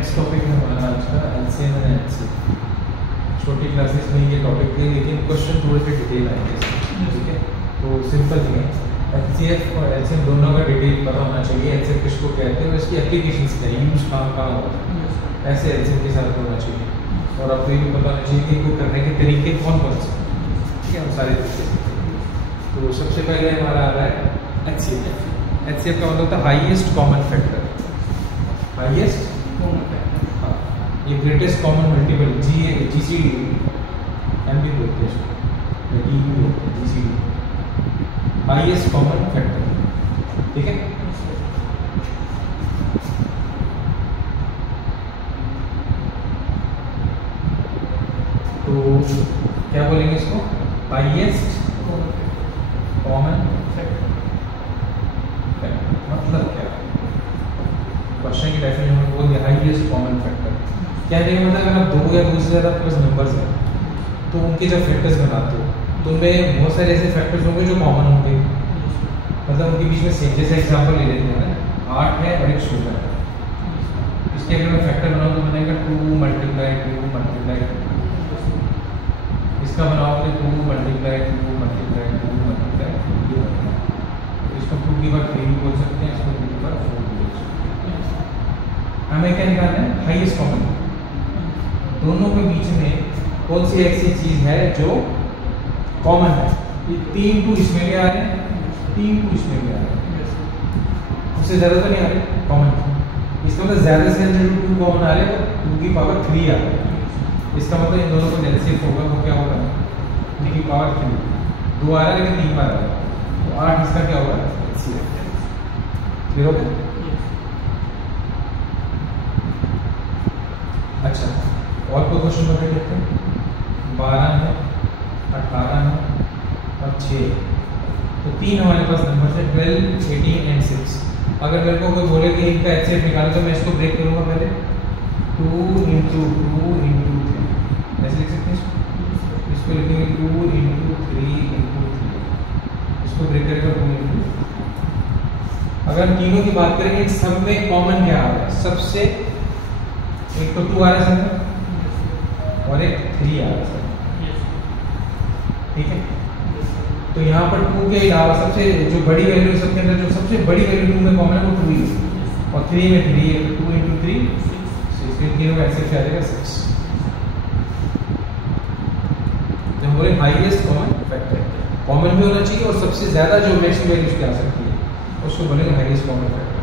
Next topic है हमारा आज का एलसीएम एंड एचसीएफ। छोटी क्लासेस में ये टॉपिक थे, लेकिन क्वेश्चन थोड़े से डिटेल आएंगे, ठीक है। तो सिंपल ही है, एचसीएफ और एलसीएम दोनों का डिटेल पता होना चाहिए। एचसीएफ किसको कहते हैं और इसकी एप्लीकेशंस क्या है, यूज कहाँ होता है, ऐसे एलसीएम के साथ होना चाहिए। और आपको ये भी पता होना चाहिए कि इनको करने के तरीके कौन कौन से, ठीक है, वो सारे तरीके। तो सबसे पहले हमारा आ रहा है एचसीएफ। एचसीएफ का मतलब होता है highest common factor. Highest common factor, हाँ, ये greatest common multiple, GCD M भी बोलते हैं इसको, डी भी बोलते हैं, जीसीडी, हाईएस्ट कॉमन फैक्टर, ठीक है। तो क्या बोलेंगे इसको, हाईएस्ट कॉमन फैक्टर। मतलब क्या, क्वेश्चन की डेफिनेशन में बोल दिया हाईएस्ट कॉमन फैक्टर। क्या है मतलब अगर आप दो या दो से ज़्यादा आपके पास नंबर्स हैं तो उनके जब फैक्टर्स बनाते हो तो उनमें बहुत सारे ऐसे फैक्टर्स होंगे जो कॉमन होंगे, मतलब उनके बीच में सेम। जैसे एग्जांपल ले लेते हैं ना, 8 है और एक 16 है, इसके अगर मैं फैक्टर बनाऊँ तो बनेगा 2 मल्टीप्लाई 2 मल्टीप्लाई 2। इसका बनाओगे 2 मल्टीप्लाई 2 मल्टीप्लाई 2 मल्टीप्लाई 2। इसको 2 की बार 3 बोल सकते हैं, इसको 2 की बार 4 बोल सकते हैं। हमें क्या निकालना है, हाईएस्ट कॉमन। दोनों के बीच में कौन सी ऐसी चीज़ है जो कॉमन है। 3 2 इसमें भी आ रहे हैं, 3 2 इसमें भी आ रहे हैं, उससे ज़्यादा तो नहीं आ रहे, कॉमन। इसका मतलब ज़्यादा से ज़्यादा 2 कॉमन आ रहे हैं तो 2 की पावर 3 आ रहा है। इसका मतलब इन दोनों को एलसीएम होगा वो क्या होगा, 3 की पावर 3। 2 आ रहा है लेकिन 3 बार आ रहा है, तो 8 इसका क्या होगा, एलसीएम। क्लियर हो गया। अच्छा, और कोई क्वेश्चन बता देते हैं। 12 है, 18 है और 6, तो 3 हमारे पास नंबर है, 12 18 एंड 6। अगर मेरे को कोई बोले कि इनका एचसीएफ निकालो तो मैं इसको ब्रेक करूँगा पहले, 2 इंटू 2 इंटू 3, ऐसे लिख सकते हैं। इसको लिखेंगे 2 इंटू 3 इंटू 3, इसको ब्रेक करेगा 2 इंटू। अगर हम तीनों की बात करेंगे सब में कॉमन क्या आ रहा है, सबसे एक तो 2 आ रहा है सर और एक 3 आ रहा है सर, ठीक है। तो यहाँ पर 2 के अलावा सबसे जो बड़ी वैल्यू सबके अंदर, जो सबसे बड़ी वैल्यू 2 में कॉमन है वो 2 ही है, और 3 में 3 है, तो 2 इंटू 3 6। तीनों का एक्सेप्ट आ जाएगा 6। जब बोले हाईएस्ट कॉमन फैक्टर, कॉमन भी होना चाहिए और सबसे ज़्यादा जो मैक्सिमम वैल्यू उसकी आ सकती है उसको बोलेंगे हाईएस्ट कॉमन फैक्टर।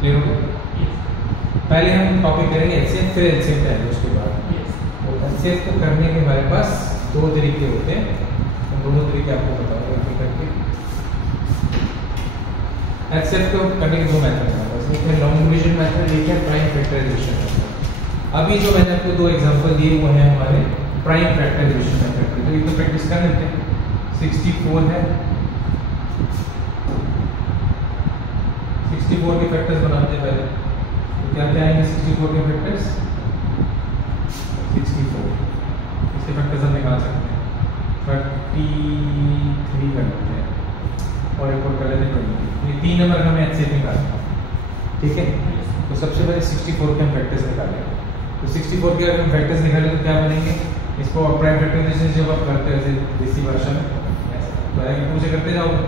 क्लियर हो गया। पहले हम टॉपिक करेंगे एचसीएफ, फिर एलसीएम करेंगे उसके बाद। तो एचसीएफ को करने के हमारे पास 2 तरीके होते हैं, तो दोनों तरीके आपको बताऊंगा एक करके। एचसीएफ को करने के 2 मेथड हैं, एक है लॉन्ग डिवीजन मेथड, एक है प्राइम फैक्टराइजेशन मेथड। अभी जो मैंने आपको 2 एग्जांपल दिए वो हैं हमारे प्राइम फैक्टराइजेशन मेथड के, तो एक तो प्रैक्टिस कर लेते हैं। 64 है, 64 के फैक्टर्स बनाते हैं पहले। क्या क्या आएंगे 64 के फैक्टर्स, 64 इसके फैक्टर्स हम निकाल सकते हैं। 33 कर लेते हैं और एक और कर लेते हैं 20। ये 3 नंबर हमें एचसीएफ निकालना है, ठीक है। तो सबसे पहले 64 के हम फैक्टर्स निकालेंगे। तो 64 के अगर हम फैक्टर्स निकालें तो क्या बनेंगे, इसको प्राइम फैक्टराइजेशन जब आप करते हैं देसी भाषा में तो आगे 2 से करते जाओगे,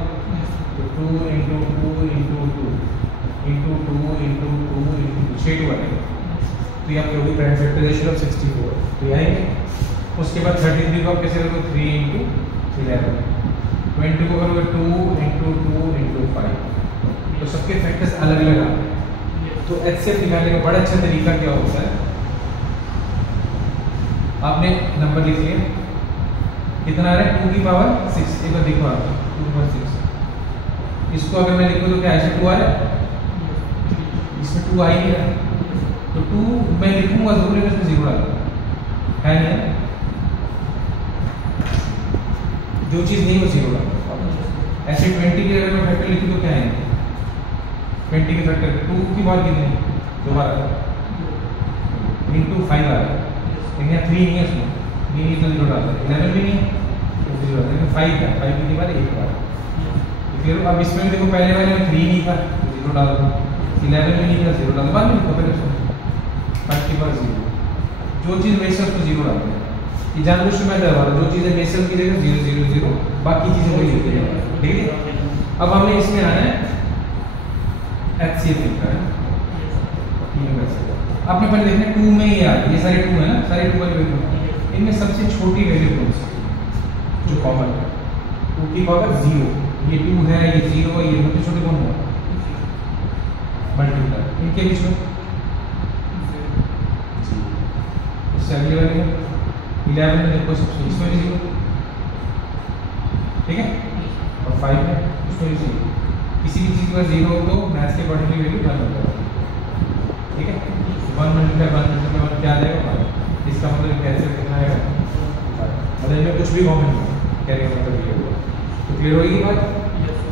तो 2 into 2 into 2 into 2 into 2 into 6 2 आएंगे, तो ये आपके होगी प्राइम फैक्टराइजेशन ऑफ 64, तो ये आएंगे। उसके बाद 33 को आप कैसे करोगे, 3 इंटू 11, 20 को करोगे 2 इंटू 2 इंटू 5, तो सबके फैक्टर्स अलग अलग आते हैं। तो एचसीएफ निकालने का बड़ा अच्छा तरीका क्या होता है, आपने नंबर लिख लिया, कितना आ रहा है 2 की पावर 6, एक बार देखो आप 2 की पावर 6, इसको अगर मैं लिखूँ तो क्या ऐसे 2 आ रहा है, इसमें 2 आ ही नहीं रहा, तो 2 मैं लिखूंगा जरूर लेकिन इसमें 0 डालूंगा, है नहीं, जो चीज़ नहीं वो 0 डालूंगा। ऐसे 20 के अगर मैं फैक्टर लिखूँ तो क्या है, 20 के फैक्टर 2 की बार कितने, 2 आ रहा है इंटू 5 आ रहा है, लेकिन यहाँ 3 नहीं है, उसमें 3 नहीं तो 0 डालता है, 11 भी नहीं है तो 0 डालता है, लेकिन 5 का 5 की बार 1 बार। फिर अब इसमें देखो पहले वाले में 3 नहीं था तो 0 डाल दो, 11 में नहीं था 0 डाल, बाद में पहले मल्टीपल जीरो, जो चीज़ मेस है उसको जीरो डाल देना। ये जानबूझ के मैं डरवा रहा हूँ, जो चीज़ें मेस है उनकी जगह 0 0 0, बाकी चीज़ें वही लिख देना, ठीक है। अब हमने इसमें आना है HCF लिखना है, आपने पहले देखना 2 में ये आ रही है, ये सारे 2 है ना, सारे 2 वाली वैल्यू, इनमें सबसे छोटी वैल्यू कौन सी जो कॉमन है? 2 की पावर 0, ये 2 है, ये 0 है, ये सबसे छोटी कौन है? मल्टीप्लाई इनके बीच में इससे अगली वाली में 11 में देखो सबसे इसमें भी 0, ठीक है, और 5 में उसमें भी 0। किसी भी चीज़ का 0 हो तो मैथ्स के पढ़ने की वैल्यू 1 हो जाएगी, ठीक है। 1 मल्टीप्लाई 1 क्या आ जाएगा? 5। इसका मतलब कैसे कितना आएगा? मतलब इनमें कुछ भी कॉमन नहीं, कहने का मतलब ये होगा। तो क्लियर होगी बात?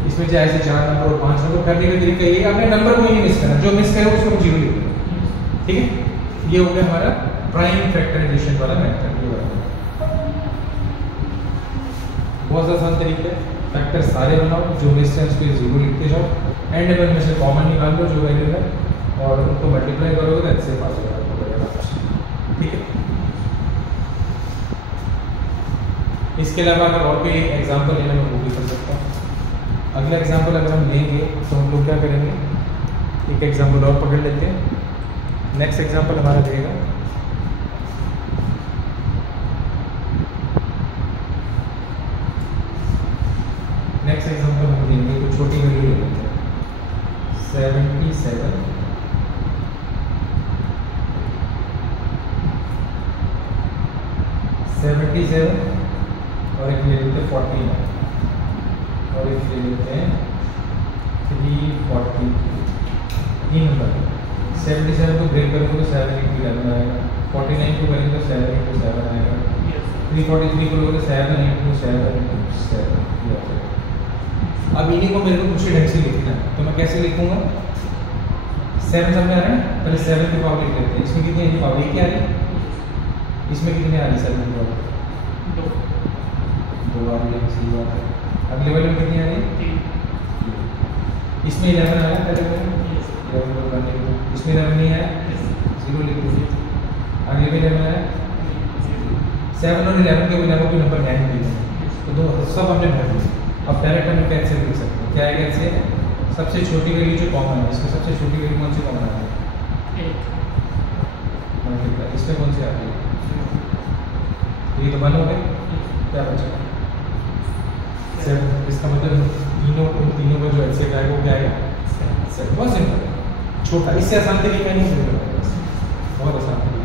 इसमें चाहे ऐसे 4 नंबर और 5 नंबर करने का तरीका ये, आपने नंबर को ही नहीं मिस करना, जो मिस करे उसको 0 लिख देना, ठीक है। ये हो गया हमारा प्राइम फैक्टराइजेशन वाला मेथड। बहुत आसान तरीका है, फैक्टर सारे बनाओ, जो मिस है उसको 0 लिखते जाओ, एंड में से कॉमन निकाल लो जो वैल्यू है, और उनको मल्टीप्लाई करोगे तो ऐसे पास हो जाएगा, ठीक है। इसके अलावा अगर और कोई एग्जांपल लेना मैं वो भी कर सकता हूँ। अगला एग्जांपल अगर हम लेंगे तो हम लोग क्या करेंगे, एक एग्जांपल और पकड़ लेते हैं। नेक्स्ट एग्जांपल हमारा रहेगा हम लेंगे तो छोटी वैल्यू ले लेते हैं 77 और एक ले लेते हैं 49 और एक ले लेते हैं 340, 3 नंबर। 77 को ब्रेक करेंगे तो 7 × 11 आएगा, 49 को करेंगे तो 7 × 7 आएगा, 343 को लोगे 7 × 7 × 7। अब इन्हीं को मेरे को दूसरे ढंग से लिखना है, तो मैं कैसे लिखूंगा? 7 समझ आ रहे हैं, पहले 7 की पावर लिख लेते हैं। इसमें कितनी है पावर? क्या आ रही है? इसमें कितनी आ रही है 7 की पावर? 2 आ रही है, सही बात है। अगले वाले में कितनी आ रही है? 3। इसमें 11 आया पहले वाले, 11 को करने के, इसमें 11 नहीं आया, 0 लिख दीजिए। अगले में 11 आया, 7 और 11 के बिना कोई नंबर 9 नहीं है, तो दो सब हमने भर दिए। अब डायरेक्ट हम कैसे लिख सकते हैं? क्या है कैसे? सबसे छोटी वैल्यू जो कॉमन है, इसमें सबसे छोटी वैल्यू कौन सी कॉमन है? 8। मल्टीप्लाई इसमें कौन सी आती है? ये तो 1 हो गए, क्या बचा? 7। इसका मतलब तीनों का जो एक्सेट आएगा वो क्या आएगा? 7। बहुत सिंपल है, छोटा, इससे आसान तरीका नहीं है, बहुत आसान तरीका।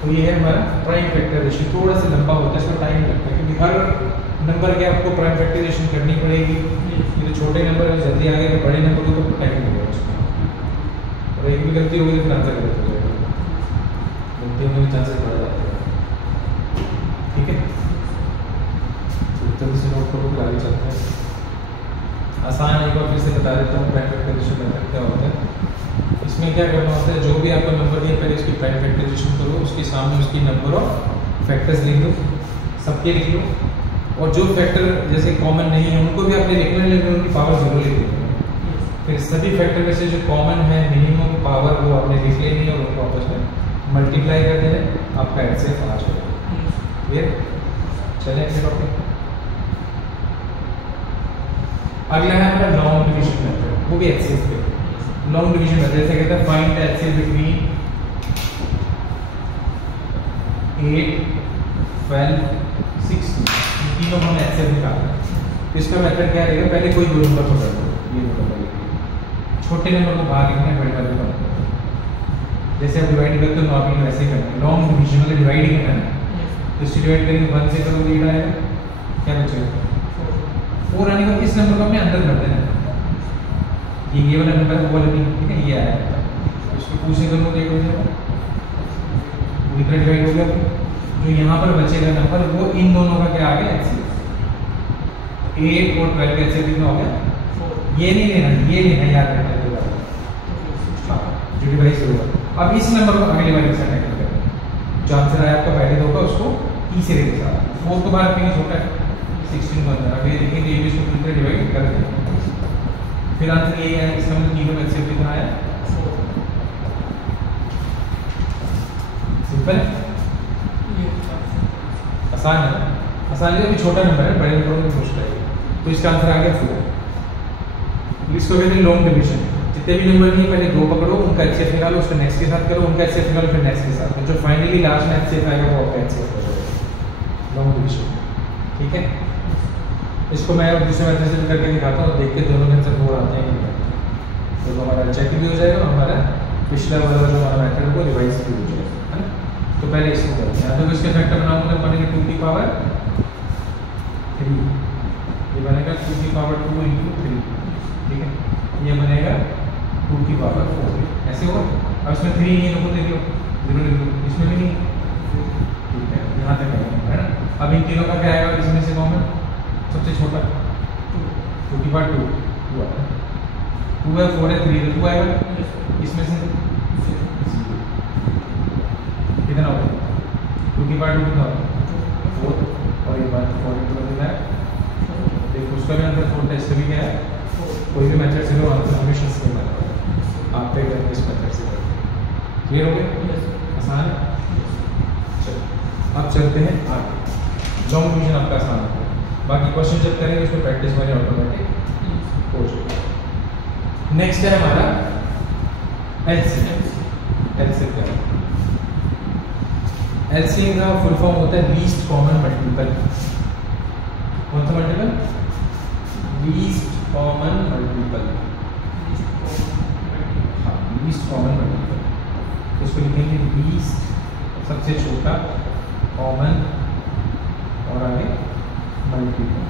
तो ये है हमारा प्राइम फैक्टराइजेशन। थोड़ा सा लंबा होता है, इसमें टाइम लगता है, क्योंकि हर नंबर के आपको प्राइम फैक्टराइजेशन करनी पड़ेगी। ये तो छोटे नंबर है, जल्दी आ गए, तो बड़े नंबर को तो टाइम लगेगा उसमें, और एक भी गलती होगी तो आंसर गलत हो जाएगा, गलती होने के चांसेस बढ़ जाते हैं, ठीक है। जल्दी से नोट करो, फिर आगे चलते हैं। आसान एक बार फिर से बता देता हूँ प्राइम फैक्टराइजेशन मेथड क्या होता है। इसमें क्या करना होता है, जो भी आपको नंबर दिया पहले उसकी प्राइम फैक्टराइजेशन करो, उसके सामने उसकी नंबर ऑफ फैक्टर्स लिख दो, सबके लिख लो, और जो फैक्टर जैसे कॉमन नहीं है उनको भी आपने लिखना, लेकिन उनकी पावर 0 लिख देनी है। फिर सभी फैक्टर में से जो कॉमन है मिनिमम पावर वो आपने लिख लेनी है और उनको आपस में मल्टीप्लाई कर देना, आपका HCF 5 हो जाएगा। क्लियर? चलें अगले टॉपिक। अगला है हमारा लॉन्ग डिवीजन मेथड, वो भी HCF पे। लॉन्ग डिवीजन मेथड जैसे कहता है फाइंड द HCF बिटवीन 8, 12, 16, तीनों को हमने HCF निकालना है। तो इसका मेथड क्या रहेगा? पहले कोई दो नंबर पकड़ लो, ये दो नंबर लिखिए, छोटे नंबर को बाहर लिखना है, बड़े वाले को जैसे आप डिवाइड करते हो नॉर्मली वैसे ही करना है। लॉन्ग डिवीजन मतलब डिवाइड ही करना है, तो इससे डिवाइड करेंगे 1 से करोगे 8 आएगा, क्या बचेगा? 4 आने का इस नंबर को अपने अंदर कर देना, ये वाला नंबर वो वाला नहीं, ठीक है, ये आया, इसको 2 से करोगे 8 हो जाएगा, इतना डिवाइड हो गया। जो यहाँ पर बचेगा नंबर वो इन दोनों का क्या आ गया? HCF। 8 और 12 का HCF कितना हो गया? 4। ये नहीं लेना, ये लेना, याद रखना है, जो डिवाइस होगा। अब इस नंबर को अगली बार से कनेक्ट करेंगे, जो आंसर आया आपका पहले होगा उसको E से लेके जाना, 4 को बाहर रखेंगे, छोटा है, 16 को अंदर आगे देखेंगे, ये भी इसको पूरे डिवाइड कर देंगे, फिर आंसर यही है। इसका मतलब तीनों में HCF कितना आया? 4। सिंपल है, आसान है ना। आसान है, छोटा नंबर है, बड़े नंबरों में मुश्किल है। तो इसका आंसर आ गया 4। इसको कहते हैं लॉन्ग डिवीजन। जितने भी नंबर नहीं पहले 2 पकड़ो, उनका एचसीएफ निकालो, उसको नेक्स्ट के साथ करो, उनका एचसीएफ निकालो, फिर नेक्स्ट के साथ, जो फाइनली लास्ट में एचसीएफ आएगा वो आपका एचसीएफ हो जाएगा, लॉन्ग डिवीजन। ठीक है, इसको मैं दूसरे मेथड से करके दिखाता हूँ, देख के दोनों के आंसर हो आते हैं तो हमारा चेक भी हो जाएगा, हमारा पिछला वाला जो हमारा मेथड है वो रिवाइज भी हो जाएगा, है ना। तो पहले इसको करते हैं, तो इसके फैक्टर बनाऊंगा तो बनेगा 2 की पावर 3, ये बनेगा 2 की पावर 2 × 3। ठीक है, ये बनेगा 2 की पावर 4, ऐसे होगा। अब इसमें 3 नहीं है, लोगों देख लो, 0 लिख लो, इसमें भी नहीं। ठीक है, यहाँ तक है ना। अब इन तीनों का क्या आएगा, इसमें से कॉमन सबसे छोटा 2 की पावर 2 है, 2 है, 4 है, 3 है, 2 आएगा। इसमें से कितना होगा, 2 की पावर 2 कितना होगा 4, और ये बात 4 कितना है, देखो उसका भी आंसर 4 था, इससे भी क्या है, कोई भी मेथड से लो आंसर हमेशा सेम आएगा। आप पे करके इस मेथड से करें, क्लियर हो गया, आसान है। चलो अब चलते हैं आगे, लॉन्ग डिवीजन आपका आसान होगा, बाकी क्वेश्चन जब करेंगे उसमें प्रैक्टिस वाले ऑटोमेटिक हो जाएगा। नेक्स्ट है हमारा एलसीएम। एलसीएम क्या है, एलसीएम का फुल फॉर्म होता है लीस्ट कॉमन मल्टीपल। कौन सा मल्टीपल, लीस्ट कॉमन मल्टीपल, हाँ लीस्ट कॉमन मल्टीपल। इसको लिखेंगे लीस्ट सबसे छोटा, कॉमन और आगे मल्टीपल।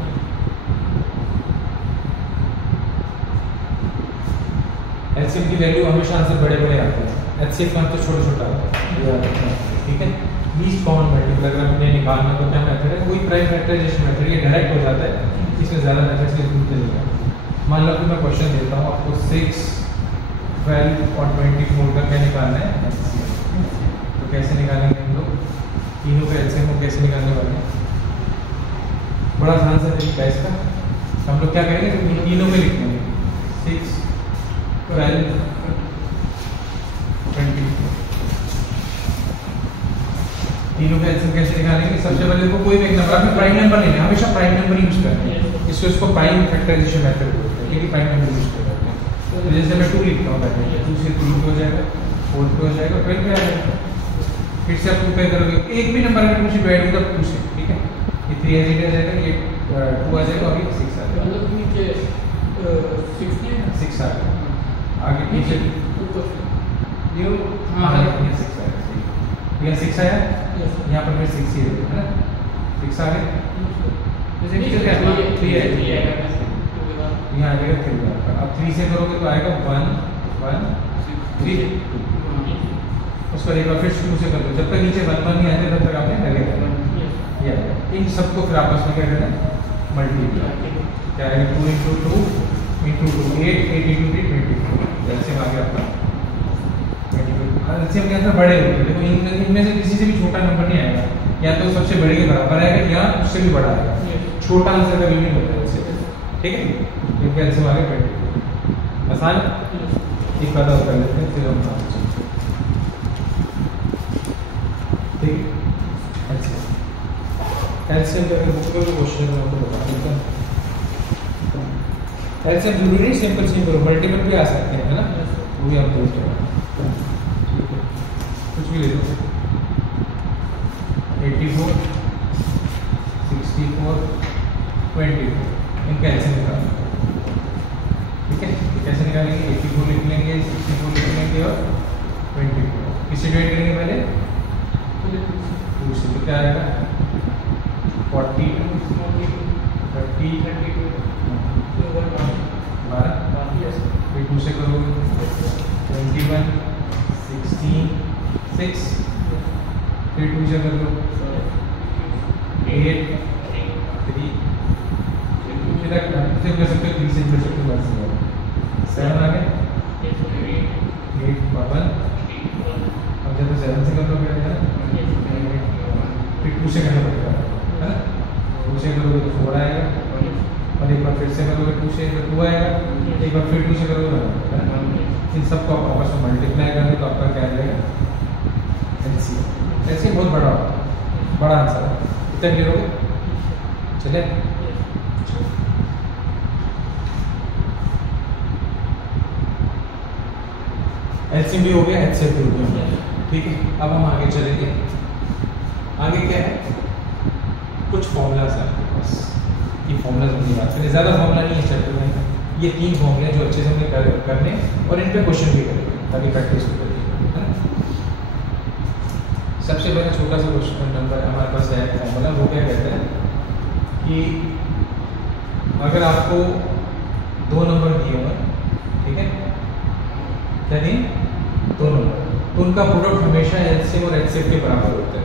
एलसीएम की वैल्यू हमेशा आंसर बड़े बड़े आते हैं, एचसीएफ का आंसर छोटा छोटा आता है। ठीक है, लीस्ट कॉमन मल्टीपल अगर हमें निकालना तो क्या मेथड है, कोई प्राइम फैक्टराइजेशन मेथड, ये डायरेक्ट हो जाता है, इसमें ज़्यादा मेथड से ढूंढते नहीं है। मान लो कि मैं क्वेश्चन देता हूँ आपको 6, 12 और 24 का क्या निकालना है एलसीएम, तो कैसे निकालेंगे हम लोग, तीनों का एलसीएम को कैसे निकालने वाले हैं, बड़ा आसान सा तरीका है इसका। हम लोग क्या करेंगे, तीनों में लिख देंगे 6, 12, 24, तीनों का एलसीएम कैसे निकालेंगे। सबसे पहले को कोई भी एक नंबर, आपने प्राइम नंबर लेना है, हमेशा प्राइम नंबर यूज करना है, इसको प्राइम फैक्टराइजेशन मेथड बोलते हैं, क्योंकि प्राइम नंबर यूज करते हैं। तो जैसे मैं 2 लिखता हूँ, पहले 2 से 3 हो जाएगा, 4 पे हो जाएगा, 12 पे आ जाएगा, फिर से आप 2 पे करोगे, एक भी नंबर अगर 2 से डिवाइड होगा 2 से, ठीक है, ये 3 ऐसे आ जाएगा, ये 2 आ जाएगा और ये 6 आ जाएगा, मतलब नीचे 6 आ गया, आगे पीछे ये हाँ ये 6 आएगा, यहाँ 6 आया, यहाँ पर फिर 6 ही है ना, 6 आ गया, जैसे नीचे क्या 3 है, यहाँ आ जाएगा 3। अब 3 से करोगे तो आएगा 1, 1, 3, उसको एक बार फिर 2 से कर दो, जब तक नीचे 1, 1 नहीं आते तब तक आपने लगे करना। ये इन सबको फिर आपस में क्या करना है, मल्टीप्लाई, क्या आएगा 2 × 2 × 2 8, 8 × 3 22, जैसे आ गया आपका 22। एलसीएम के अंदर बड़े होते हैं, देखो इनमें से किसी से भी छोटा नंबर नहीं आएगा, या तो सबसे बड़े के बराबर आएगा या उससे भी बड़ा आएगा, छोटा आंसर कभी नहीं होता है, ठीक है, क्योंकि एलसीएम आ गया 22। आसान, एक पता कर लेते हैं फिर हम ठीक है। एलसीएम का बुक में क्वेश्चन मैं आपको बता देता हूँ। एलसीएम जरूरी नहीं सिंपल सिंपल, मल्टीपल भी आ सकते हैं, है ना, वो भी आप देख लो, कुछ भी ले लो, 84, 64, 24, इनका एलसीएम निकालना, ठीक है। कैसे निकालेंगे, 84 लिख लेंगे, 64 लिख लेंगे और 24 किससे डिवाइड करेंगे, पहले 2 से, तो क्या आएगा 42, 30, 32, 12, फिर 2 से करोगे 21, 16, 6, फिर 2 से कर लो 8, 3, फिर कर सकते हो 3 से कर सकते हो 7 आ गए, 8, 1, अब जब 7 से कर लो फिर 2 से करना पड़ेगा, है ना, 2 से करोगे तो 4 आएगा, और एक बार फिर से करोगे 2 से तो 2 आएगा, एक बार फिर 2 से करोगे, इन सबको आपस में मल्टीप्लाई करोगे तो आपका क्या आ जाएगा एलसीएम। एलसीएम बहुत बड़ा होता है, बड़ा आंसर है। इतना क्लियर हो गया? चले एलसीएम भी हो गया, एचसीएफ भी हो गया, ठीक है। अब हम आगे चलेंगे। आगे क्या है, कुछ फॉर्मूलाज है आपके पास, ये फॉर्मूलाज की बात करें, ज़्यादा फॉर्मूला नहीं है चैप्टर में, ये 3 फॉर्मूले जो अच्छे से हमने करने और इन पे क्वेश्चन भी करेंगे ताकि प्रैक्टिस हो जाए, है ना। सबसे पहले छोटा सा क्वेश्चन नंबर हमारे पास है फॉर्मूला, वो क्या कहते हैं कि अगर आपको 2 नंबर दिए हुए, ठीक है, क्या दिए 2 नंबर, तो उनका प्रोडक्ट हमेशा एलसीएम और एचसीएफ के बराबर होता है।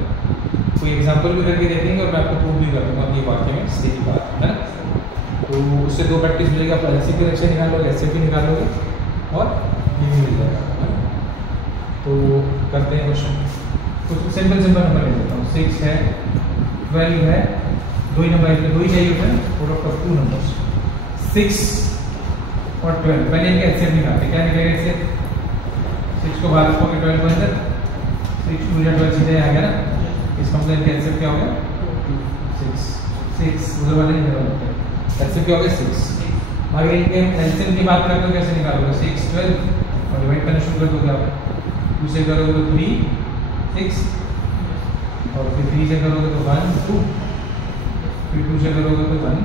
कोई एग्जांपल भी करके देखेंगे और मैं आपको प्रूव भी कर दूंगा कि वाकई में सही बात है ना। तो उससे 2 प्रैक्टिस मिलेगी, आप एलसीएम की रिएक्शन निकाल लोगे, एचसीएफ भी निकाल लोगे और ये भी मिल जाएगा, है ना। तो करते हैं क्वेश्चन, कुछ सिंपल नंबर ले लेता हूँ। 6 है, 12 है, 2 ही नंबर, इसमें 2 ही चाहिए होता है, प्रोडक्ट ऑफ 2 नंबर्स 6 और 12। पहले इनका एचसीएफ निकालते, क्या निकलेगा इससे, 6 को बाहर रखोगे 12 को अंदर, 6 2 या 12 सीधे आ गया ना। इसका मतलब इनका एचसीएफ क्या हो गया 6 उधर वाले इधर वाले एचसीएफ क्या हो गया 6। आगे इनके एलसीएम की बात करते हो, कैसे निकालोगे 6 12 और डिवाइड करना शुरू कर दोगे आप, 2 से करोगे तो 3 6 और फिर 3 से करोगे तो 1 2, फिर 2 से करोगे तो 1,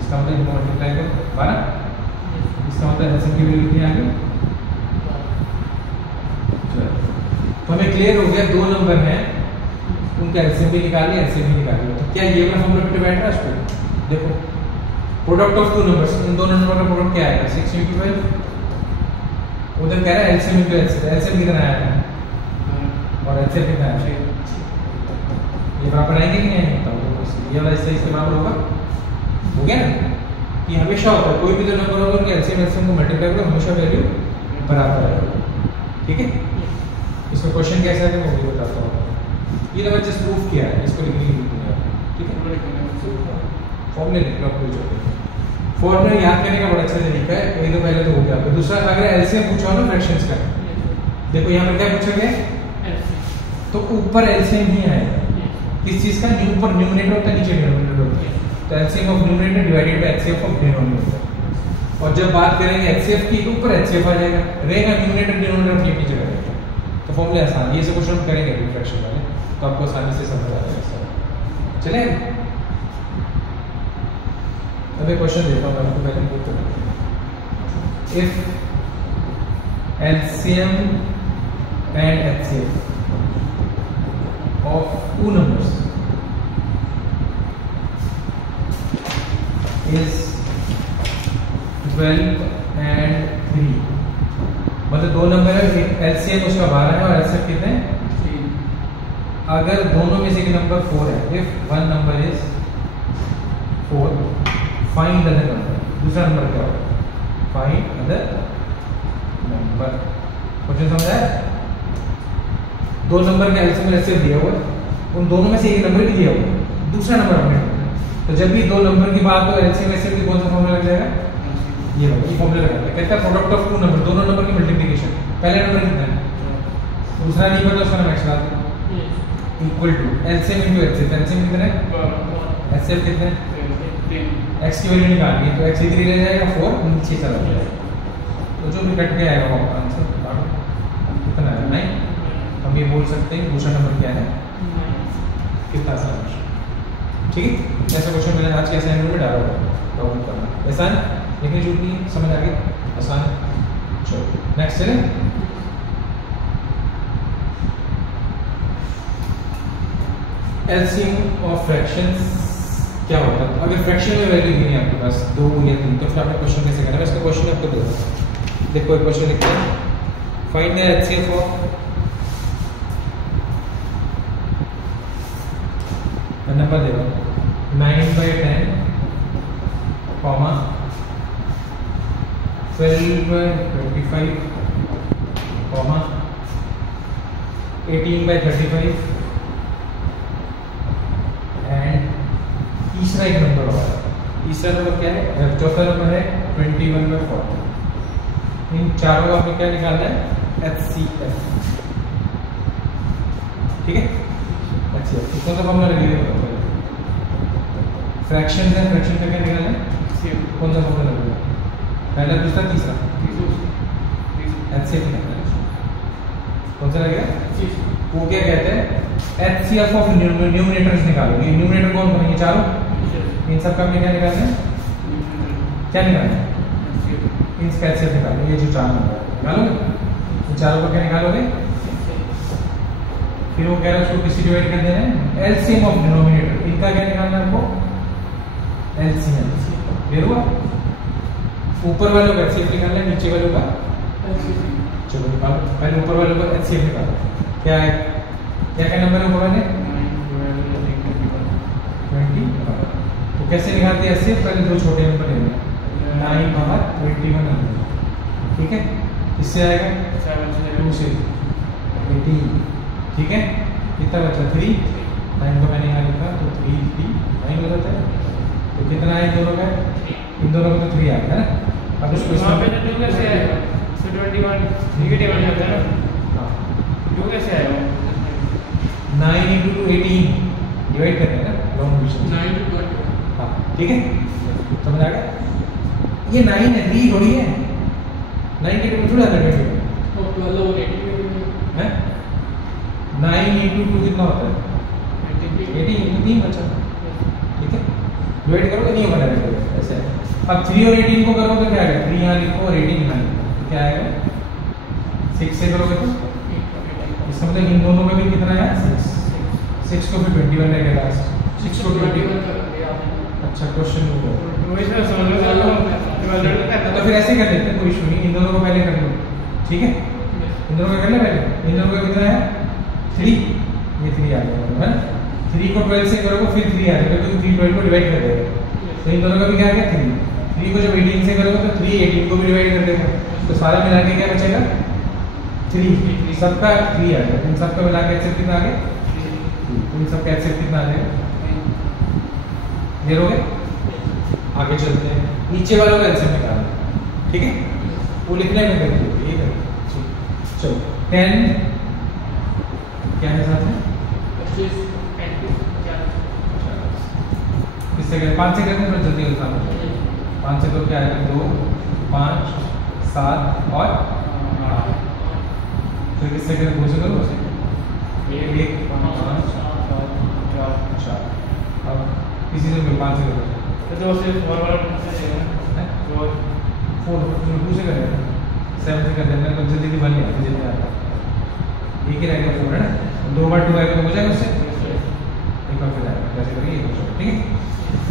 इसका मतलब इनको मल्टीप्लाई करो 12, इसका मतलब एलसीएम की वैल्यू कितनी आ गई 12। तो हमें क्लियर हो गया 2 नंबर हैं, उनका एलसीएम भी निकाल लिया, एचसीएफ भी निकाल लिया। तो क्या ये वाला फॉर्मूला फिट बैठ रहा है इस पे, देखो प्रोडक्ट ऑफ 2 नंबर्स, इन दोनों नंबर का प्रोडक्ट क्या आएगा 6 × 12, उधर कह रहा है एलसीएम × एचसीएफ, एलसीएम कितना आया और एचसीएफ कितना आया, ये बराबर आएंगे कि नहीं आएंगे, तो ये वाला इससे इसके बराबर होगा, हो गया ना। ये हमेशा होता है, कोई भी जो नंबर होगा उनके एलसीएम एचसीएफ को मल्टीप्लाई करो, हमेशा वैल्यू बराबर आएगा, ठीक है। इसमें क्वेश्चन कैसा है वो भी बताता हूँ। ये नंबर जस्ट प्रूफ किया है, इसको लिखने की जरूरत नहीं है, ठीक है। फॉर्मूले लिख लो, कोई जरूरत नहीं। फॉर्मूला याद करने का बड़ा अच्छा तरीका है, एक तो पहले तो हो गया। दूसरा, अगर एलसीएम पूछा हो ना फ्रैक्शंस का, देखो यहाँ पर क्या पूछा गया, तो ऊपर एलसीएम ही आएगा, किस चीज़ का, ऊपर न्यूमरेटर होता है, नीचे डिनोमिनेटर होता है, तो LCM of numerator divided by HCF of denominator. और जब बात करेंगे एचसीएफ की, तो ऊपर एचसीएफ आ जाएगा, रहेगा न्यूमरेटर डिनोमिनेटर फ्लिप की जगह। तो फॉर्मूला आसान, ये सब क्वेश्चन हम करेंगे फ्रैक्शन वाले, तो आपको आसानी से समझ आ जाएगा। चले अब एक क्वेश्चन देता हूँ आपको, पहले बुक करें। If LCM and HCF of 2 numbers is 12 and 3, मतलब 2 नंबर है, एलसीएम उसका 12 है और एचसीएफ कितने हैं 3। अगर दोनों में से एक नंबर 4 है, if one number is 4, find other number. दूसरा नंबर क्या होगा, फाइंड अदर नंबर। क्वेश्चन समझ आया? 2 नंबर का एलसीएम एचसीएफ दिया हुआ है, उन दोनों में से एक नंबर भी दिया हुआ है, दूसरा नंबर हमने ढूंढना है। तो जब भी 2 नंबर की बात हो, एलसीएम एचसीएफ की कौन सा फॉर्मूला लग जाएगा, ये फॉर्मूला लगाते हैं, कहता है प्रोडक्ट ऑफ 2 नंबर, दोनों नंबर की मल्टीप्लिकेशन। पहले नंबर कितना है, दूसरा नहीं पता, उसका नाम एक्स डाल दो, equal to LCM into HCF. LCM कितना है, एचसीएफ कितना है, एक्स की वैल्यू निकालनी है, तो एक्स इधर रह जाएगा, 4 नीचे चला जाएगा, तो जो भी कट के आएगा वो आंसर कितना है 9। हम ये बोल सकते हैं दूसरा नंबर क्या है, कितना आसान है, ठीक है। ऐसा क्वेश्चन मैंने आज के असाइनमेंट में डाला हुआ है, डाउनलोड करना आसान, लेकिन जो नहीं समझ आ गई, आसान है। चलो नेक्स्ट चलें। एलसीएम ऑफ फ्रैक्शंस क्या होता है, अगर फ्रैक्शन में वैल्यू नहीं है आपके पास 2 या 3, तो फिर आपने क्वेश्चन कैसे करना है, मैं इसका क्वेश्चन आपको दे दूँगा। देखो एक क्वेश्चन लिखते हैं, find the HCF of number देखो 9/10, 12/25, 18/35 एंड तीसरा एक नंबर होगा, तीसरा नंबर क्या है, चौथा नंबर है 21/40। इन चारों का हमें क्या निकालना है, एचसीएफ, ठीक है। HCF कौन सा फॉर्मूला लगेगा? फ्रैक्शन है, फ्रैक्शन का क्या निकालना है? कौन सा फॉर्मूला लगेगा? पहला, दूसरा, तीसरा? HCF निकालना है। कौन सा लगेगा? वो क्या कहते हैं? HCF ऑफ न्यूमरेटर्स निकालोगे। न्यूमरेटर कौन कौन? ये चारों, इन सब का क्या निकालना है? क्या निकालना है? इनका HCF निकालो। ये जो चार नंबर निकालोगे, इन चारों का क्या निकालोगे? फिर वो कह रहा है उसको किसी डिवाइड कर देना है, एलसीएम ऑफ डिनोमिनेटर। इनका क्या निकालना है आपको? एलसीएम। क्लियर हुआ? ऊपर वालों का एचसीएफ निकालना है, नीचे वालों का चलो निकालो। पहले ऊपर वालों का एचसीएफ निकालो। क्या है? क्या क्या नंबर है ऊपर वाले? 20। तो कैसे निकालते हैं एचसीएफ? पहले दो छोटे नंबर लेने हैं, 9 बाहर 21 नंबर, ठीक है? इससे आएगा 2 से 18, ठीक है? कितना बचा? 3। 9 को मैंने यहाँ लिखा तो 3 3 9 हो जाता है। तो कितना है इन दोनों का? इन दोनों का तो 3 आ गया है ना। अब इसको वहाँ पे तो 2 कैसे आएगा? 21 नेगेटिव आ जाता है ना। हाँ 2 कैसे आएगा? 9 × 18 डिवाइड करते हैं ना लॉन्ग डिवीजन। 9 × 20। हाँ ठीक है, समझ आ गया? ये 9 है, 3 थोड़ी है। 9 के 2 थोड़ा आता है 20 और 12 और 18 है। 9 × 2 कितना होता है? 18 तो 3 बचा, ठीक है? डिवाइड करोगे नहीं होगा डायरेक्ट ऐसे। अब 3 और 18 को करोगे तो क्या आएगा? 3 यहाँ लिखो और 18 यहाँ लिखो, क्या आएगा? 6 से करोगे तो इसका मतलब इन दोनों में भी कितना है? 6 को भी 21 रहेगा लास्ट। 6 को 21। अच्छा क्वेश्चन हो गया। तो फिर ऐसे कर लेते हैं, कोई इशू नहीं। इन दोनों को पहले कर लो, ठीक है? इन दोनों का कर ले पहले। इन दोनों का कितना है? 3। ये 3 आ गया है ना। 3 को 12 से करोगे फिर 3 आ जाएगा, क्योंकि 3 12 को डिवाइड कर देगा। तो इन दोनों का भी क्या आ गया? 3 को जब 18 से करोगे तो 3 18 को भी डिवाइड कर देगा। तो सारा मिला के क्या बचेगा? 3। सबका 3 आ गया। इन सबका मिला के एचसीएफ कितना आ गया? इन सबका एचसीएफ कितना आ जाएगा? क्लियर हो गया? आगे चलते हैं, नीचे वालों का एलसीएम निकालना, ठीक है? वो लिखने में कर दो, ये कर। चलो 10 क्या है साथ में? 25 किससे करें? 5 से करते हैं, जल्दी होता है। 5 से तो क्या आएगा? 2 5 7 और 8। फिर किससे करें? 2 से करो। 1 5 4 4। अब किसी से 5 से करो तो 2 से 4 वाला है 4 2 से करें, 7 से कर देना। तो जल्दी बन गया, जल्दी आता है। एक ही रहेगा 4 है ना। 2 बार 2 आएगा तो हो जाएगा उससे। एक बार फिर आएगा, कैसे करिए? ठीक है,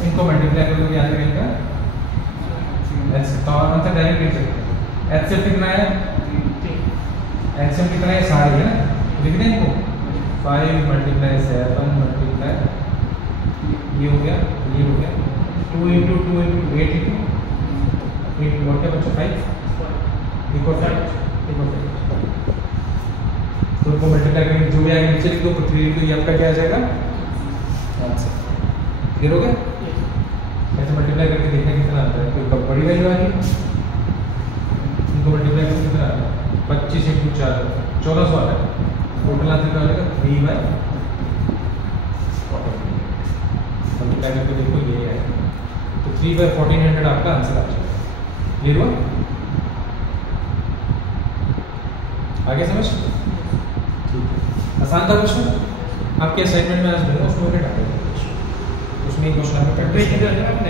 इनको मल्टीप्लाई करोगे तो आ जाएगा इनका एचसीएफ। तो आंसर डायरेक्ट लिख सकते हैं। एचसीएफ कितना है? एचसीएफ कितना है? सारे है ना, लिख दें इनको। 5 × 7 × ये हो गया, ये हो गया। 2 × 2 × 8 × 8 और क्या बच्चा? 5 एक और 5 एक और 5। तो इनको मल्टीप्लाई करेंगे, जो भी आएगा नीचे लिख दो। 3 × 2 ये आपका क्या आ जाएगा? आंसर। क्लियर हो गया? ऐसे मल्टीप्लाई करके देखना कितना आता है। कोई बड़ी वैल्यू आ रही है, इनको मल्टीप्लाई करके कितना आता है? 25 × 4 1400 आता है। टोटल आंसर क्या हो जाएगा? 3/14। मल्टीप्लाई करके देखो ये है, तो 3/1400 आपका आंसर आ जाएगा। क्लियर हुआ? आगे समझ? ठीक है, आसान था क्वेश्चन। आपके असाइनमेंट में आज दूंगा, उसमें मैं डाल दूंगा। उसमें एक क्वेश्चन आपने प्रैक्टिस किया है आपने,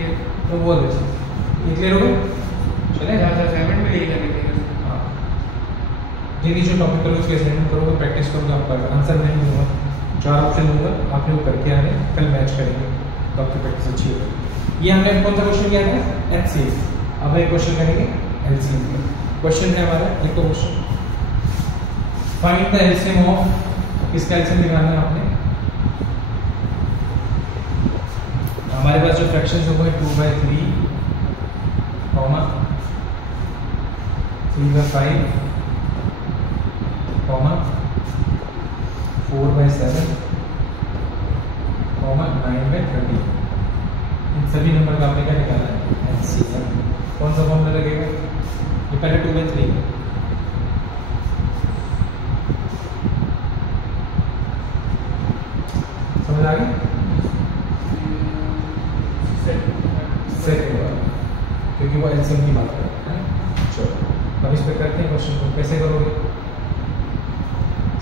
ये तो वो वैसे ये क्लियर हो गया? चले असाइनमेंट में यही करेंगे। हाँ, ये जो टॉपिक करोगे उसके असाइनमेंट करोगे, प्रैक्टिस करोगे, आपका आंसर नहीं दूंगा, 4 ऑप्शन दूंगा, आपने वो करके आने, कल मैच करेंगे तो आपकी प्रैक्टिस अच्छी होगी। ये हमने कौन सा क्वेश्चन किया था? एचसीएफ। अब एक क्वेश्चन करेंगे एलसीएम का। क्वेश्चन है हमारा, देखो question, find the LCM of, किसका एलसीएम निकालना है आपने? हमारे पास जो फ्रैक्शंस हो गए 2/3, 3/5, 4/7, 9/30। इन सभी नंबर का आपने क्या निकालना है? एलसीएम। कौन सा फॉर्मूला लगेगा? ये पहले 2/3 है, अब इस पे करते हैं क्वेश्चन को, कैसे करोगे?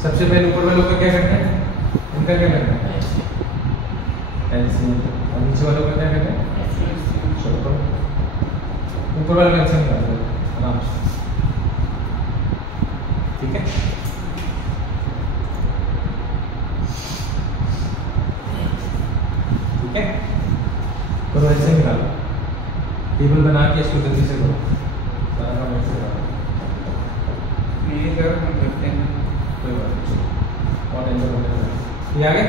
सबसे पहले ऊपर वालों का क्या करना है, इनका क्या करना है एलसीएम, और नीचे वालों का क्या करना है, चलो करो। ऊपर वाले का एलसीएम निकाल दो आराम से, ठीक है। ठीक है, करो एलसीएम निकालो, टेबल बना के इसको जल्दी से करो, सारा काम ऐसे करो। ये करो हम करते हैं, कोई बात नहीं, और एंटर होने ये आ गया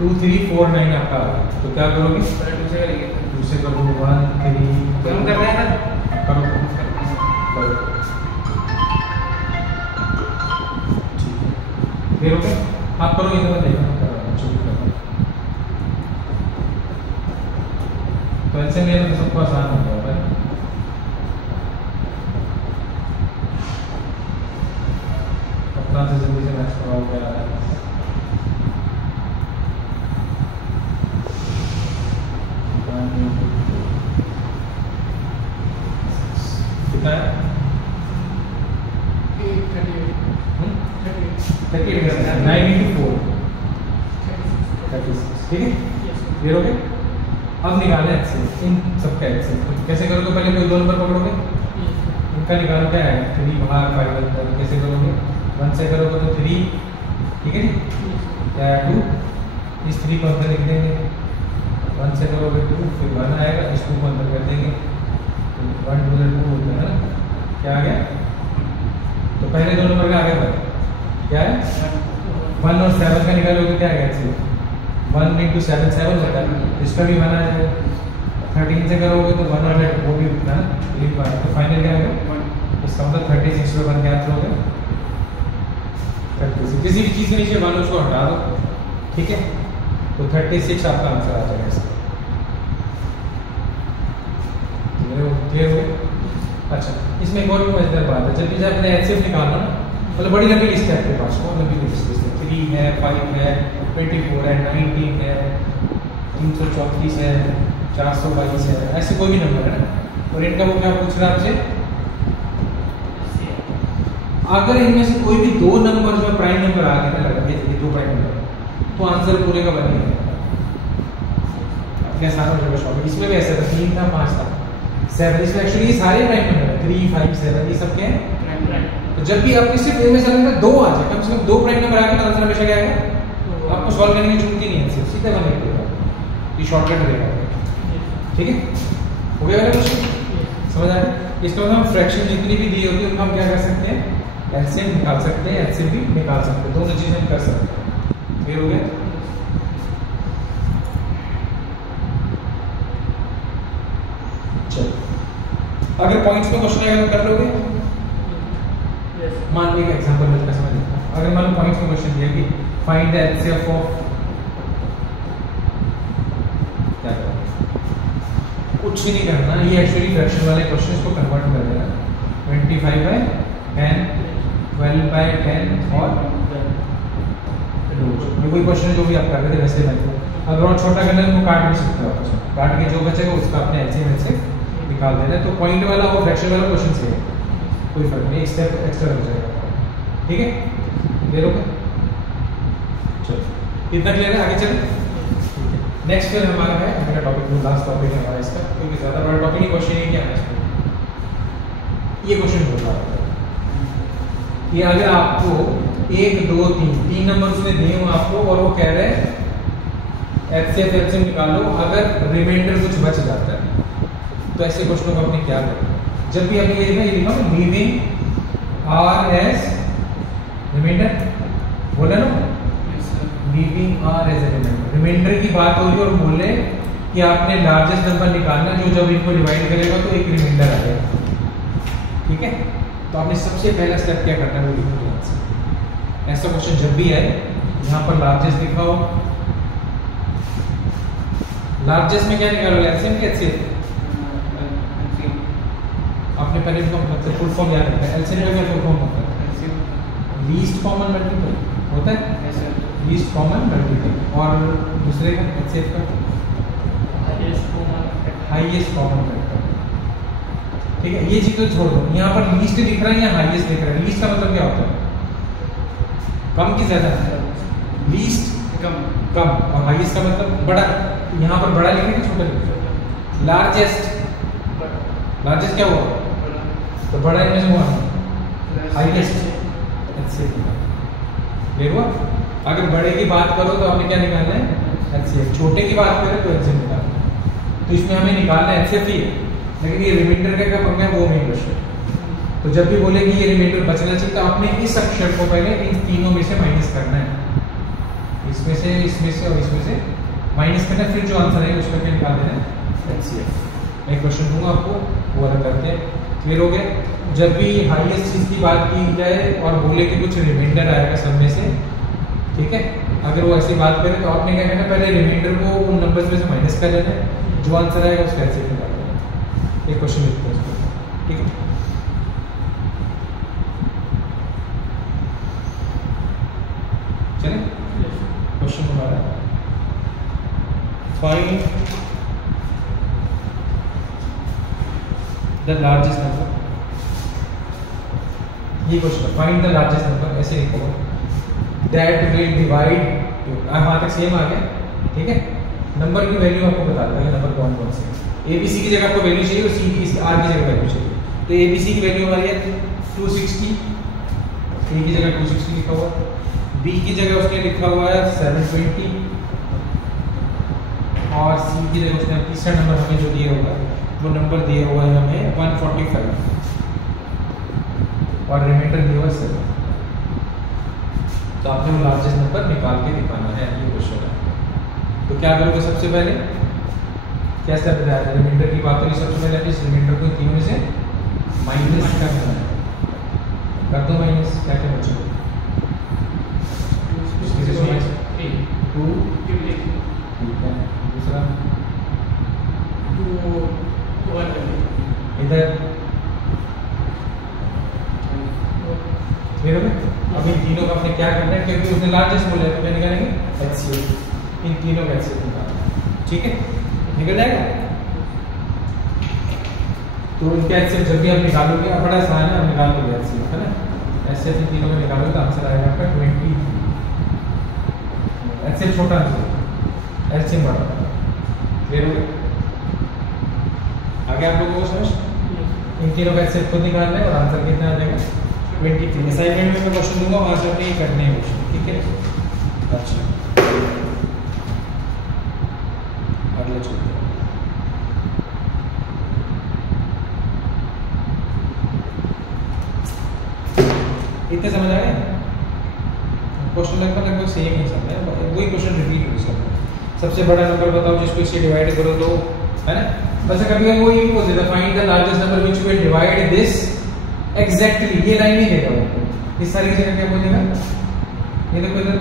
2 3 4 9 आपका आ गया। तो क्या करोगे, पहले दूसरे करेंगे, दूसरे करो 1 3 कम कर रहे हैं ना, करो करो, ठीक है। फिर ओके आप करो, इधर देखो जो भी करो। तो ऐसे में तो सबको आसान हो गया है। अपना से जल्दी से मैच करवाओ क्या है। कितना है? 9 into 4 36, ठीक है। ये हो गया। अब निकालना है एक्सेल, इन सबका एक्सेल कैसे करोगे, पहले कोई दो नंबर पकड़ोगे, इनका निकालो क्या है 3 बाहर 5 अंदर, कैसे करोगे 1 से करोगे तो 3, ठीक है क्या 2, इस 3 को अंदर लिख देंगे, 1 से करोगे 2, फिर 1 आएगा, इस 2 को अंदर कर देंगे, 1 2 2 होता है ना, क्या आ गया, तो पहले दो नंबर का आ गया 1, क्या है 1 और 7 का निकालोगे क्या आएगा एक्सेल, 1 into 7 7 होता है, इसका भी 1 आ जाएगा, 13 से करोगे तो 1 और वो भी ना 3 बार, तो फाइनल क्या आएगा, इसका मतलब 36 में 1 कैंसिल हो गया, 36 किसी भी चीज़ के नीचे 1 उसको हटा दो, ठीक है, तो 36 आपका आंसर आ जाएगा इसका, क्लियर हो गया। अच्छा, इसमें एक और भी मजेदार बात है, जब भी आपने एचसीएफ निकालना ना, मतलब बड़ी लंबी लिस्ट है आपके पास, बहुत लंबी लिस्ट है, 3 है 5 है 24 है 19 है 334 है 422 है, ऐसे कोई भी नंबर है ना, और इनका वो क्या पूछ रहा है आपसे, अगर इनमें से कोई भी दो नंबर जो प्राइम नंबर आ गए ना, लगा ये दो प्राइम नंबर, तो आंसर पूरे का बन गया। क्या सारा हो जाएगा, इसमें भी ऐसा था 3 था 5 था 7, इसमें एक्चुअली ये सारे प्राइम नंबर है 3 5 7 ये सब क्या है प्राइम। तो जब भी आपके सिर्फ इनमें से अगर दो आ जाए, कम से कम दो प्राइम नंबर आ गए तो आंसर हमेशा क्या आएगा, आपको सॉल्व करने की जरूरत ही नहीं है, सिर्फ सीधा बन देगा, ये शॉर्टकट रहेगा, ठीक है। हो गया वाला क्वेश्चन, समझ आया। इसका मतलब हम फ्रैक्शन जितनी भी दी होगी उनको हम क्या कर सकते हैं, एलसीएम निकाल सकते हैं, एलसीएम भी निकाल सकते हैं, दोनों चीजें हम कर सकते हैं, क्लियर हो गया। चलो अगर पॉइंट्स में क्वेश्चन आएगा तो कर लोगे, मान लीजिए एग्जांपल में समझ लेते हैं, अगर मान लो पॉइंट्स में क्वेश्चन दिया कि फाइंड द एचसीएफ ऑफ, क्या करें, कुछ ही नहीं करना, ये एक्चुअली फ्रैक्शन वाले क्वेश्चंस को कन्वर्ट कर देना, 25/10 12/10 और ये कोई क्वेश्चन जो भी आप कर रहे थे वैसे मैं, अगर और छोटा करना है तो काट भी सकते हो, आपस में काट के जो बचेगा उसका अपने एलसीएम से निकाल देना है, तो पॉइंट वाला और फ्रैक्शन वाला क्वेश्चन से कोई फर्क नहीं, एक स्टेप एक्स्ट्रा हो जाएगा, ठीक है, क्लियर हो गया। चलो इतना क्लियर है, आगे चलें। नेक्स्ट फिर हमारा है, हमारा टॉपिक जो लास्ट टॉपिक है हमारा इसका, क्योंकि ज़्यादा बड़ा टॉपिक ही क्वेश्चन ही क्या है इसमें, ये क्वेश्चन होता है कि अगर आपको 1 2 3 नंबर उसने दिए हो आपको, और वो कह रहे हैं एचसीएफ एलसीएम निकालो, अगर रिमाइंडर कुछ बच जाता है, तो ऐसे क्वेश्चनों को आपने क्या करना, जब भी आपने ये लिखा लीविंग आर एज रिमाइंडर, बोला ना leaving R as remainder, remainder की बात हो रही है और बोले कि आपने लार्जेस्ट नंबर निकालना जो जब इनको डिवाइड करेगा तो एक रिमाइंडर आ जाएगा, ठीक है। तो आपने सबसे पहला स्टेप क्या करना है वो लिखो ध्यान से, ऐसा क्वेश्चन जब भी आए यहाँ पर लार्जेस्ट लिखा हो, लार्जेस्ट में क्या निकालोगे, एलसीएम के एचसीएफ, आपने पहले इनको मतलब फुल फॉर्म याद रखना है, एलसीएम का क्या फुल फॉर्म होता है, लीस्ट कॉमन मल्टीपल होता है, लीस्ट कॉमन मल्टीपल, और दूसरे का एचसीएफ का हाईएस्ट कॉमन फैक्टर, ठीक है, ये चीज तो छोड़ दो। यहाँ पर लीस्ट दिख रहा है या हाईएस्ट दिख रहा है? लीस्ट का मतलब क्या होता है? कम की ज्यादा? लीस्ट कम कम, और हाईएस्ट का मतलब बड़ा। यहाँ पर बड़ा लिखेंगे छोटा लिखेंगे? लार्जेस्ट, लार्जेस्ट क्या हुआ? तो बड़ा इनमें से हुआ हाईएस्ट। क्लियर हुआ? अगर बड़े की बात करो तो आपने क्या निकालना है? HCF। छोटे की बात करें तो HCF निकालना है। तो इसमें हमें निकालना है HCF ही, लेकिन ये रिमाइंडर का पंगा है, वो मेन क्वेश्चन। तो जब भी बोले कि ये रिमाइंडर बचना चाहिए तो आपने इस अक्षर को पहले इन तीनों में से माइनस करना है। इसमें से और इसमें से माइनस करना है, फिर जो आंसर है उसमें क्या निकाल देना है? HCF। मैं क्वेश्चन दूंगा आपको, वो वाला करते हैं। क्लियर हो गया? जब भी हाईएस्ट चीज की बात की जाए और बोले कि कुछ रिमाइंडर आएगा सब में से, ठीक है, अगर वो ऐसी बात करे तो आपने क्या करना है? पहले रिमाइंडर को उन नंबर्स में से माइनस कर लेना है, जो आंसर आएगा उसका HCF निकाल देना है। एक क्वेश्चन लिखते हैं इसको, ठीक है। चले क्वेश्चन हमारा, फाइंड द लार्जेस्ट नंबर। ये question, find the largest number, ऐसे लिखो दैट विल डिवाइड। वहां तक सेम आ गया, ठीक है। नंबर की वैल्यू आपको बता देता है, नंबर कौन कौन से। ABC की जगह आपको वैल्यू चाहिए और C की R की जगह वैल्यू चाहिए। तो ABC की वैल्यू हमारी है 260, A की जगह 260 लिखा हुआ, B की जगह उसने लिखा हुआ है 720 और C की जगह उसने तीसरा नंबर हमें जो दिया होगा वो नंबर दिया हुआ है हमें 145 और रिमाइंडर दिया हुआ है 7। तो आपने वो लार्जेस्ट नंबर निकाल के दिखाना है, ये क्वेश्चन है। तो क्या करोगे? सबसे पहले क्या स्टेप है? रिमाइंडर की बात करें, सबसे पहले इस रिमाइंडर को तीनों में से माइनस करना है। कर दो माइनस, क्या क्या बचेगा? 2, ठीक है। दूसरा इधर फिर अब इन तीनों का आपने क्या करना है? क्योंकि उसने लार्जेस्ट बोला है तो क्या निकालेंगे? HCF। इन तीनों का HCF निकालना, ठीक है। निकल जाएगा? तो इनका HCF जब भी आप निकालोगे, आप बड़ा आसान है, आप निकाल लोगे HCF, है ना। HCF इन तीनों में निकालोगे तो आंसर आएगा आपका 20। HCF छोटा आंसर, HCF बड़ा। क्लियर हो गया? आगे आप लोगों को समझ? इन तीनों का HCF खुद निकालना है और आंसर कितना आ जाएगा? 23। असाइनमेंट में मैं क्वेश्चन दूंगा, वहां से अपने ये करने हैं क्वेश्चन, ठीक है। अच्छा, अगला चलते हैं। इतने समझ आ गए? क्वेश्चन लगभग सेम ही सब है, वही क्वेश्चन रिपीट हो सकता है। सबसे बड़ा नंबर बताओ जिसको इससे डिवाइड करो तो, है ना। बस कभी वो ये बोल देता find the largest number which will divide this exactly. ये लाइन नहीं देगा वो, इस सारी जगह क्या बोलेगा? ये देखो इधर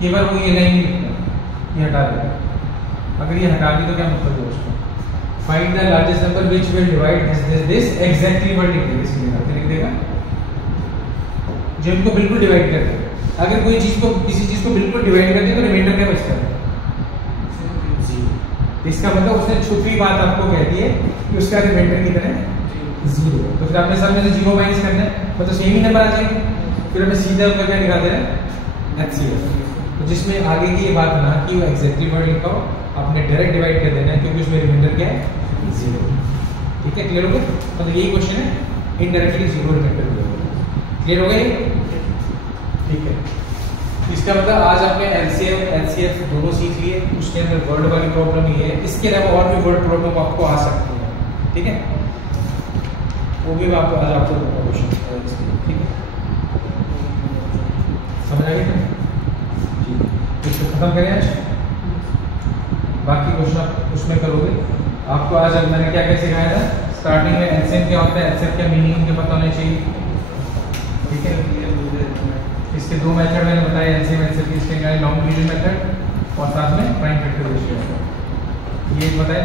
केवल वो ये लाइन नहीं लिखता, ये हटा देगा। अगर ये हटा दी तो क्या मतलब है उसका? Find the largest number which will divide this exactly word लिख देगा, इसलिए लिख देगा जो इनको बिल्कुल डिवाइड कर दे। अगर कोई चीज को, किसी चीज को बिल्कुल डिवाइड कर दे तो रिमाइंडर क्या बचता है? 0। इसका मतलब उसने छुपी बात आपको कह दी है कि उसका रिमाइंडर कितना है? 0। तो फिर आपने सब में से 0 माइनस करना है, मतलब सेम ही नंबर आ जाएंगे। फिर हमें सीधा उनका क्या निकाल देना है? HCF। तो जिसमें आगे की ये बात ना कि वो एग्जैक्टली वर्ड लिखा हो, आपने डायरेक्ट डिवाइड कर देना है क्योंकि उसमें रिमाइंडर क्या है? 0। ठीक है, क्लियर हो गया? मतलब यही क्वेश्चन है, इनडायरेक्टली 0 रिमाइंडर दिया हुआ है। क्लियर हो गया? ठीक है। इसका मतलब आज आपने LCM HCF दोनों सीख लिए, उसके अंदर वर्ड वाली प्रॉब्लम ही है, इसके अलावा और भी वर्ड प्रॉब्लम आपको आ सकती है, ठीक है। वो भी मैं आपको आज आपको क्वेश्चन, ठीक है। समझ आ गया? इसको खत्म करें आज, बाकी क्वेश्चन आप उसमें करोगे। आपको आज मैंने क्या क्या सिखाया था? स्टार्टिंग में LCM क्या होता है, HCF क्या मीनिंग के पता होने चाहिए, ठीक है। इसके 2 मेथड मैंने बताया, LCM HCF की, इसके लॉन्ग डिवीजन मेथड और साथ में प्राइम फैक्टर रेशियो, ये बताया।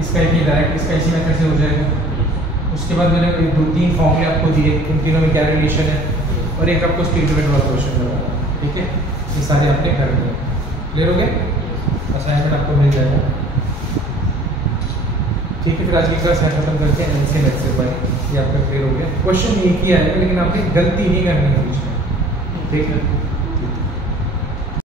इसका एक ही डायरेक्ट, इसका इसी मेथड से हो जाएगा। उसके बाद मैंने 2-3 फॉर्मूले आपको दिए, उन तीनों में क्या रिलेशन है, और एक आपको स्टेटमेंट वाला क्वेश्चन लगाया, ठीक है। ये सारे आपने कर दिए। क्लियर हो गए? असाइनमेंट आपको मिल जाएगा। ठीक है, फिर आज की क्लास यहाँ खत्म करके एलसीएम एक्सेल बाय ये आपका क्लियर हो गया। क्वेश्चन एक ही आएगा लेकिन आपने गलती नहीं करनी है बीच में, ठीक है।